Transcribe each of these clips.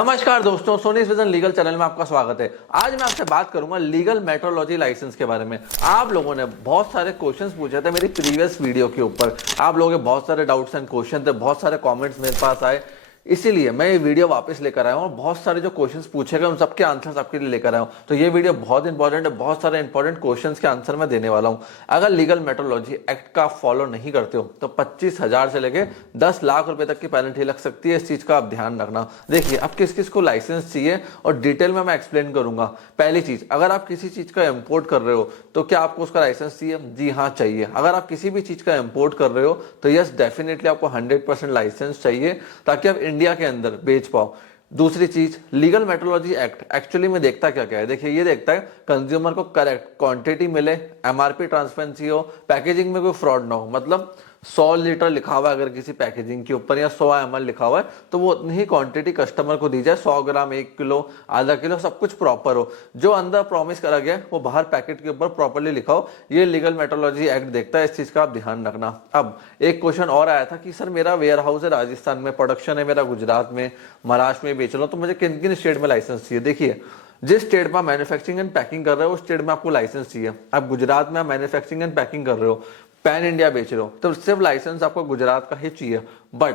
नमस्कार दोस्तों, Soni vision legal channel में आपका स्वागत है। आज मैं आपसे बात करूंगा लीगल मेट्रोलॉजी लाइसेंस के बारे में। आप लोगों ने बहुत सारे क्वेश्चंस पूछे थे मेरी प्रीवियस वीडियो के ऊपर। आप लोगों के बहुत सारे डाउट्स एंड क्वेश्चन थे, बहुत सारे कमेंट्स मेरे पास आए, इसीलिए मैं ये वीडियो वापस लेकर आया हूँ और बहुत सारे जो क्वेश्चंस पूछे गए उन सबके आंसर्स आपके लिए लेकर आया हूँ। तो ये वीडियो बहुत इंपॉर्टेंट है, बहुत सारे इंपॉर्टेंट क्वेश्चंस के आंसर मैं देने वाला हूँ। अगर लीगल मेट्रोलॉजी एक्ट का फॉलो नहीं करते हो तो 25,000 से लेके 10 लाख रुपए तक की पेनल्टी लग सकती है। इस चीज का आप ध्यान रखना। देखिए, अब किस किस को लाइसेंस चाहिए और डिटेल में मैं एक्सप्लेन करूंगा। पहली चीज, अगर आप किसी चीज का इम्पोर्ट कर रहे हो तो क्या आपको उसका लाइसेंस चाहिए? जी हाँ, चाहिए। अगर आप किसी भी चीज का इम्पोर्ट कर रहे हो तो यस, डेफिनेटली आपको 100% लाइसेंस चाहिए ताकि आप इंडिया के अंदर बेच पाओ। दूसरी चीज, लीगल मेट्रोलॉजी एक्ट एक्चुअली में देखता क्या क्या है? देखिए, ये देखता है कंज्यूमर को करेक्ट क्वांटिटी मिले, एमआरपी ट्रांसपेरेंसी हो, पैकेजिंग में कोई फ्रॉड ना हो। मतलब 100 लीटर लिखा हुआ है अगर किसी पैकेजिंग के ऊपर या 100 ml लिखा हुआ है तो वो उतनी ही क्वांटिटी कस्टमर को दी जाए। 100 ग्राम, 1 किलो, आधा किलो, सब कुछ प्रॉपर हो। जो अंदर प्रॉमिस करा गया वो बाहर पैकेट के ऊपर प्रॉपरली लिखा हो। ये लीगल मेट्रोलॉजी एक्ट देखता है, इस चीज का आप ध्यान रखना। अब एक क्वेश्चन और आया था कि सर मेरा वेयर हाउस है राजस्थान में, प्रोडक्शन है मेरा गुजरात में, महाराष्ट्र में बेच रहा हूँ, तो मुझे किन किन स्टेट में लाइसेंस चाहिए? देखिए, जिस स्टेट में आप मैन्युफैक्चरिंग एंड पैकिंग कर रहे हो उस स्टेट में आपको लाइसेंस चाहिए। आप गुजरात में आप मैन्युफैक्चरिंग एंड पैकिंग कर रहे हो, पैन इंडिया बेच रहे हो, तो सिर्फ लाइसेंस आपको गुजरात का ही चाहिए। बट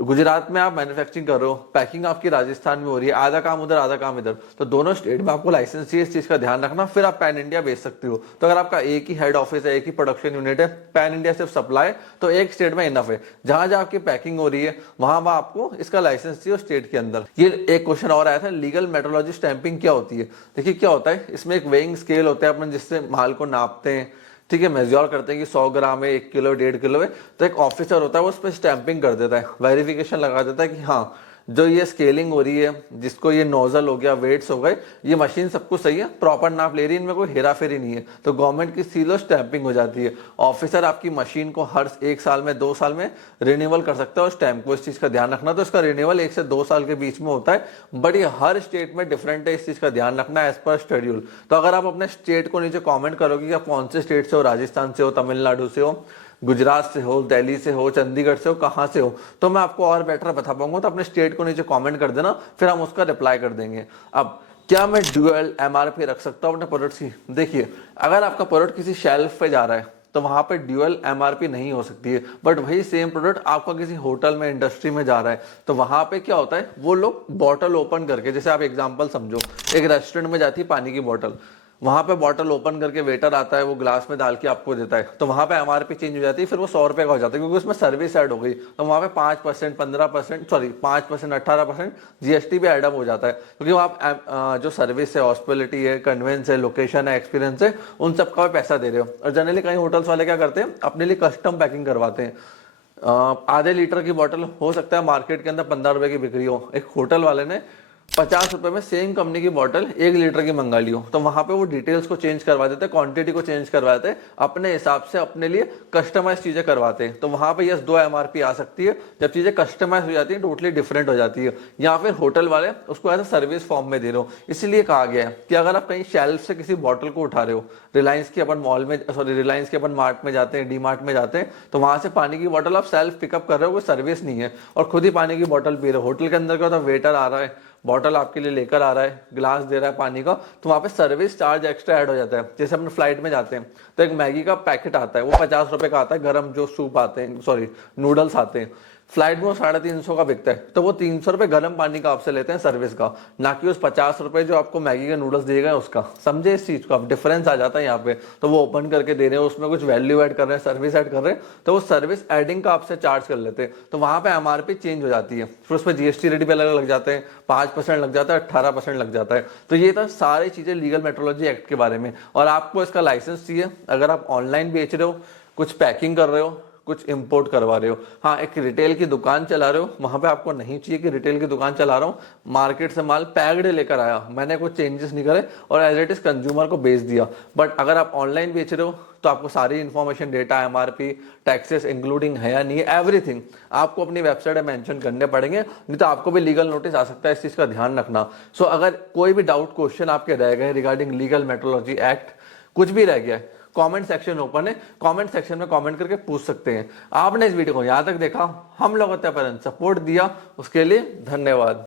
गुजरात में आप मैन्युफैक्चरिंग कर रहे हो, पैकिंग आपकी राजस्थान में हो रही है, आधा काम उधर आधा काम इधर, तो दोनों स्टेट में आपको लाइसेंस चाहिए। इस चीज का ध्यान रखना, फिर आप पैन इंडिया बेच सकते हो। तो अगर आपका एक ही हेड ऑफिस है, एक ही प्रोडक्शन यूनिट है, पैन इंडिया सिर्फ सप्लाई, तो एक स्टेट में इनफ है। जहां जहां आपकी पैकिंग हो रही है वहां वहां आपको इसका लाइसेंस चाहिए स्टेट के अंदर। ये एक क्वेश्चन और आया था, लीगल मेट्रोलॉजी स्टैंपिंग क्या होती है? देखिए क्या होता है, इसमें एक वेइंग स्केल होता है अपन जिससे माल को नापते हैं, ठीक है, मेजर करते हैं कि 100 ग्राम है, 1 किलो, 1.5 किलो है। तो एक ऑफिसर होता है वो उस पर स्टैंपिंग कर देता है, वेरिफिकेशन लगा देता है कि हाँ जो ये स्केलिंग हो रही है, जिसको ये नोजल हो गया, वेट्स हो गए, ये मशीन सब कुछ सही है, प्रॉपर नाप ले रही है, इनमें कोई हेरा फेरी नहीं है, तो गवर्नमेंट की सील और स्टैंपिंग हो जाती है। ऑफिसर आपकी मशीन को हर 1 साल में, 2 साल में रिन्यूअल कर सकता है और स्टैंप को। इस चीज का ध्यान रखना। तो इसका रिन्यूअल 1 से 2 साल के बीच में होता है, बट ये हर स्टेट में डिफरेंट है, इस चीज का ध्यान रखना एज पर शेड्यूल। तो अगर आप अपने स्टेट को नीचे कॉमेंट करोगे कि आप कौन से स्टेट से हो, राजस्थान से हो, तमिलनाडु से हो, गुजरात से हो, दिल्ली से हो, चंडीगढ़ से हो, कहां से हो, तो मैं आपको और बेटर बता पाऊंगा। तो अपने स्टेट को नीचे कमेंट कर देना, फिर हम उसका रिप्लाई कर देंगे। अब क्या मैं ड्यूअल एमआरपी रख सकता हूं अपने प्रोडक्ट्स की? देखिए, अगर आपका प्रोडक्ट किसी शेल्फ पे जा रहा है तो वहां पे ड्यूअल एमआरपी नहीं हो सकती है। बट वही सेम प्रोडक्ट आपका किसी होटल में, इंडस्ट्री में जा रहा है तो वहां पे क्या होता है, वो लोग बॉटल ओपन करके, जैसे आप एग्जांपल समझो, एक रेस्टोरेंट में जाती है पानी की बॉटल, वहां पे बॉटल ओपन करके वेटर आता है, वो ग्लास में डाल के आपको देता है, तो वहां पे एमआरपी चेंज हो जाती है, फिर वो 100 रुपए का हो जाता है क्योंकि उसमें सर्विस ऐड हो गई। तो वहां पे 5%, 15%, सॉरी 5%, 18% जीएसटी भी एडअप हो जाता है, क्योंकि आप जो सर्विस है, हॉस्पिटलिटी है, कन्वेंस है, लोकेशन है, एक्सपीरियंस है, उन सबका पैसा दे रहे हो। और जनरली कई होटल्स वाले क्या करते हैं, अपने लिए कस्टम पैकिंग करवाते हैं। आधे लीटर की बोतल हो सकता है मार्केट के अंदर 15 रुपए की बिक्री हो, एक होटल वाले ने 50 रुपए में सेम कंपनी की बोतल 1 लीटर की मंगा ली हो, तो वहां पे वो डिटेल्स को चेंज करवा देते, क्वांटिटी को चेंज करवा देते, अपने हिसाब से अपने लिए कस्टमाइज चीजें करवाते हैं। तो वहां पे यस 2 एमआरपी आ सकती है। जब चीजें कस्टमाइज हो जाती है, टोटली डिफरेंट हो जाती है। या फिर होटल वाले उसको एज सर्विस फॉर्म में दे रहे हो। इसलिए कहा गया है कि अगर आप कहीं शेल्फ से किसी बॉटल को उठा रहे हो, रिलायंस की अपन मॉल में, सॉरी रिलायंस के अपन मार्ट में जाते हैं, डी मार्ट में जाते हैं, तो वहां से पानी की बोतल आप सेल्फ पिकअप कर रहे हो, कोई सर्विस नहीं है, और खुद ही पानी की बोतल पी रहे हो। होटल के अंदर क्या होता है, वेटर आ रहा है, बॉटल आपके लिए लेकर आ रहा है, ग्लास दे रहा है पानी का, तो वहां पे सर्विस चार्ज एक्स्ट्रा ऐड हो जाता है। जैसे अपन फ्लाइट में जाते हैं तो एक मैगी का पैकेट आता है, वो 50 रुपए का आता है, गरम जो सूप आते हैं, सॉरी नूडल्स आते हैं, फ्लाइट में वो 350 का बिकता है, तो वो 300 रुपए गर्म पानी का आपसे लेते हैं सर्विस का, ना कि उस 50 रुपए जो आपको मैगी के नूडल्स दिए गए उसका। समझे इस चीज को आप, डिफरेंस आ जाता है यहाँ पे। तो वो ओपन करके दे रहे हैं, उसमें कुछ वैल्यू ऐड कर रहे हैं, सर्विस ऐड कर रहे हैं, तो वो सर्विस एडिंग का आपसे चार्ज कर लेते हैं, तो वहां पे एमआरपी चेंज हो जाती है। फिर उसमें जीएसटी रेट भी अलग लग जाते हैं, 5% लग जाता है, 18% लग जाता है। तो ये था सारी चीजें लीगल मेट्रोलॉजी एक्ट के बारे में। और आपको इसका लाइसेंस चाहिए अगर आप ऑनलाइन बेच रहे हो, कुछ पैकिंग कर रहे हो, कुछ इंपोर्ट करवा रहे हो। हाँ, एक रिटेल की दुकान चला रहे हो, वहां पे आपको नहीं चाहिए कि रिटेल की दुकान चला रहा हूँ, मार्केट से माल पैक्ड लेकर आया, मैंने कोई चेंजेस नहीं करे और एज इट इज कंज्यूमर को बेच दिया। बट अगर आप ऑनलाइन बेच रहे हो तो आपको सारी information, data, MRP, taxes including है या नहीं है, एवरीथिंग आपको अपनी वेबसाइट में मेंशन करने पड़ेंगे, नहीं तो आपको भी लीगल नोटिस आ सकता है। इस चीज का ध्यान रखना। सो अगर कोई भी डाउट, क्वेश्चन आपके रह गए रिगार्डिंग लीगल मेट्रोलॉजी एक्ट, कुछ भी रह गया है, कमेंट सेक्शन ओपन है, कमेंट सेक्शन में कमेंट करके पूछ सकते हैं। आपने इस वीडियो को यहां तक देखा, हम लोग सपोर्ट दिया, उसके लिए धन्यवाद।